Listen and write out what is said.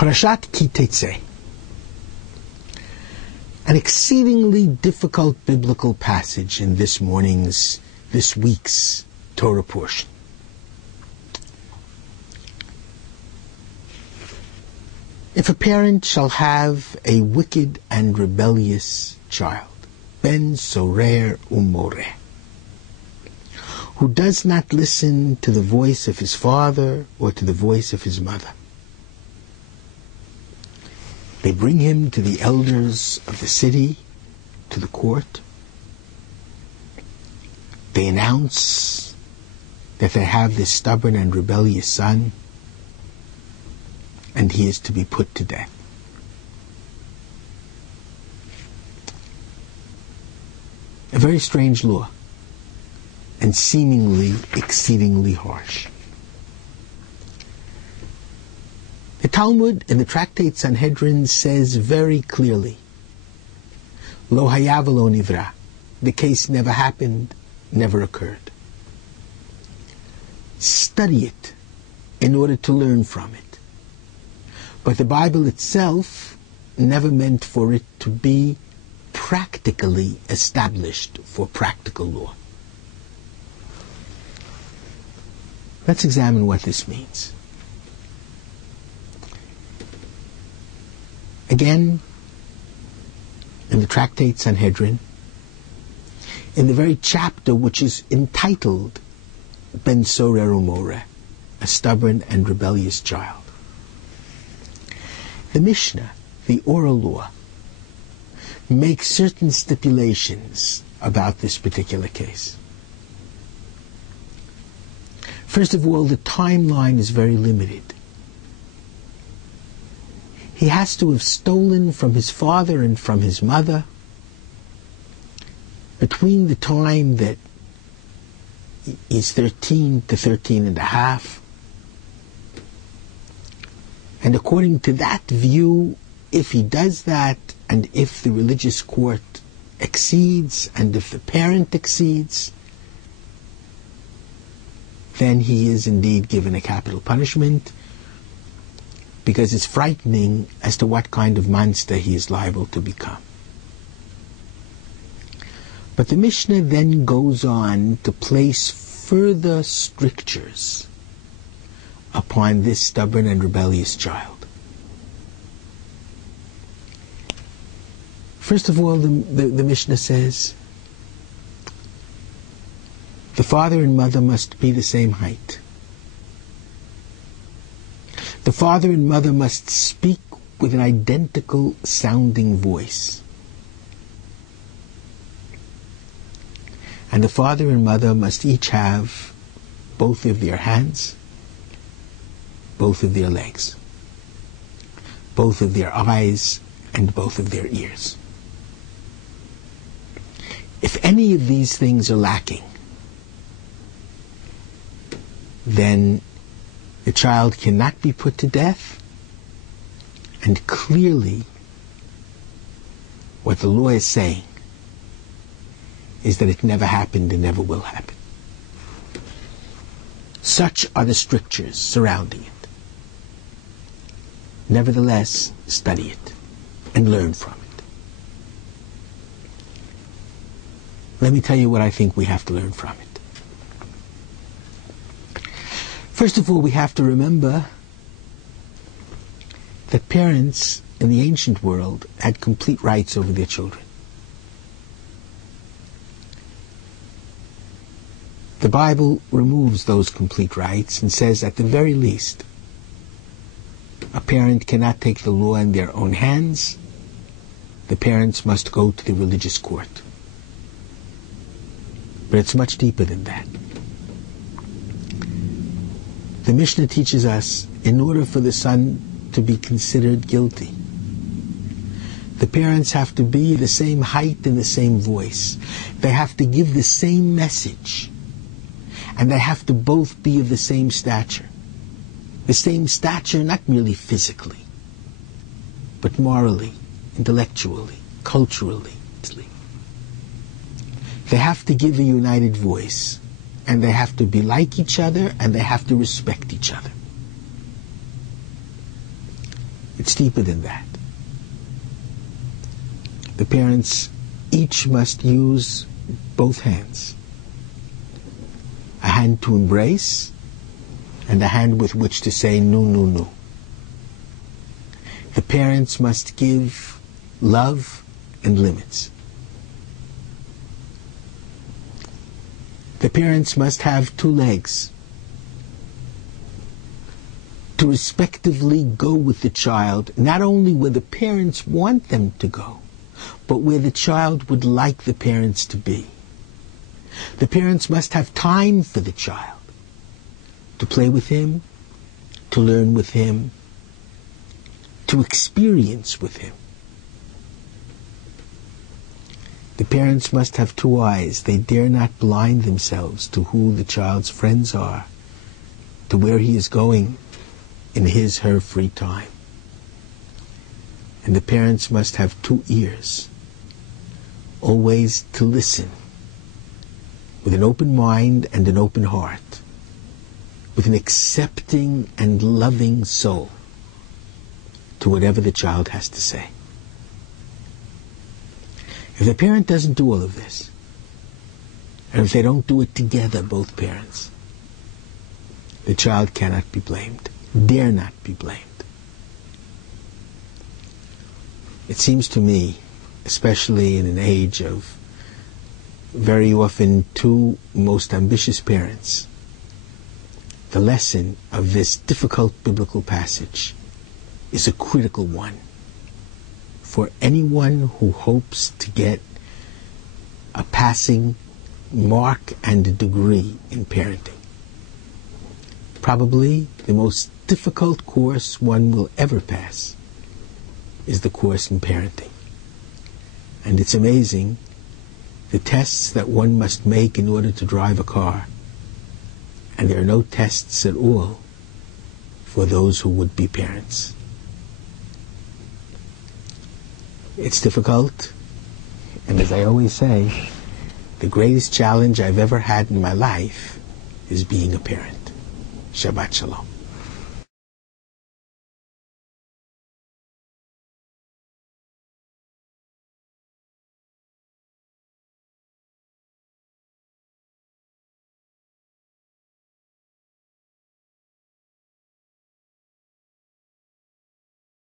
Parashat Ki-Tetze, an exceedingly difficult biblical passage in this week's Torah portion. If a parent shall have a wicked and rebellious child, ben sorer umoreh, who does not listen to the voice of his father or to the voice of his mother, they bring him to the elders of the city, to the court. They announce that they have this stubborn and rebellious son, and he is to be put to death. A very strange law, and seemingly exceedingly harsh. The Talmud in the tractate Sanhedrin says very clearly, Lo haya v'lo nivra, the case never happened, never occurred. Study it in order to learn from it. But the Bible itself never meant for it to be practically established for practical law. Let's examine what this means. Again, in the tractate Sanhedrin, in the very chapter which is entitled Ben Sorer Umoreh, a stubborn and rebellious child, the Mishnah, the oral law, makes certain stipulations about this particular case. First of all, the timeline is very limited. He has to have stolen from his father and from his mother between the time that he's 13 to 13 and a half. And according to that view, if he does that, and if the religious court exceeds, and if the parent exceeds, then he is indeed given a capital punishment, because it's frightening as to what kind of monster he is liable to become. But the Mishnah then goes on to place further strictures upon this stubborn and rebellious child. First of all, the Mishnah says, the father and mother must be the same height. The father and mother must speak with an identical sounding voice. And the father and mother must each have both of their hands, both of their legs, both of their eyes, and both of their ears. If any of these things are lacking, then the child cannot be put to death, and clearly what the law is saying is that it never happened and never will happen. Such are the strictures surrounding it. Nevertheless, study it and learn from it. Let me tell you what I think we have to learn from it. First of all, we have to remember that parents in the ancient world had complete rights over their children. The Bible removes those complete rights and says, at the very least, a parent cannot take the law in their own hands. The parents must go to the religious court. But it's much deeper than that. The Mishnah teaches us, in order for the son to be considered guilty, the parents have to be the same height and the same voice. They have to give the same message. And they have to both be of the same stature. The same stature not merely physically, but morally, intellectually, culturally. They have to give a united voice, and they have to be like each other, and they have to respect each other. It's deeper than that. The parents each must use both hands. A hand to embrace and a hand with which to say no, no, no. The parents must give love and limits. The parents must have two legs to respectively go with the child, not only where the parents want them to go, but where the child would like the parents to be. The parents must have time for the child, to play with him, to learn with him, to experience with him. The parents must have two eyes. They dare not blind themselves to who the child's friends are, to where he is going in his/her free time. And the parents must have two ears, always to listen, with an open mind and an open heart, with an accepting and loving soul to whatever the child has to say. If the parent doesn't do all of this, and if they don't do it together, both parents, the child cannot be blamed, dare not be blamed. It seems to me, especially in an age of very often two most ambitious parents, the lesson of this difficult biblical passage is a critical one for anyone who hopes to get a passing mark and a degree in parenting. Probably the most difficult course one will ever pass is the course in parenting. And it's amazing the tests that one must make in order to drive a car. And there are no tests at all for those who would be parents. It's difficult, and as I always say, the greatest challenge I've ever had in my life is being a parent. Shabbat Shalom.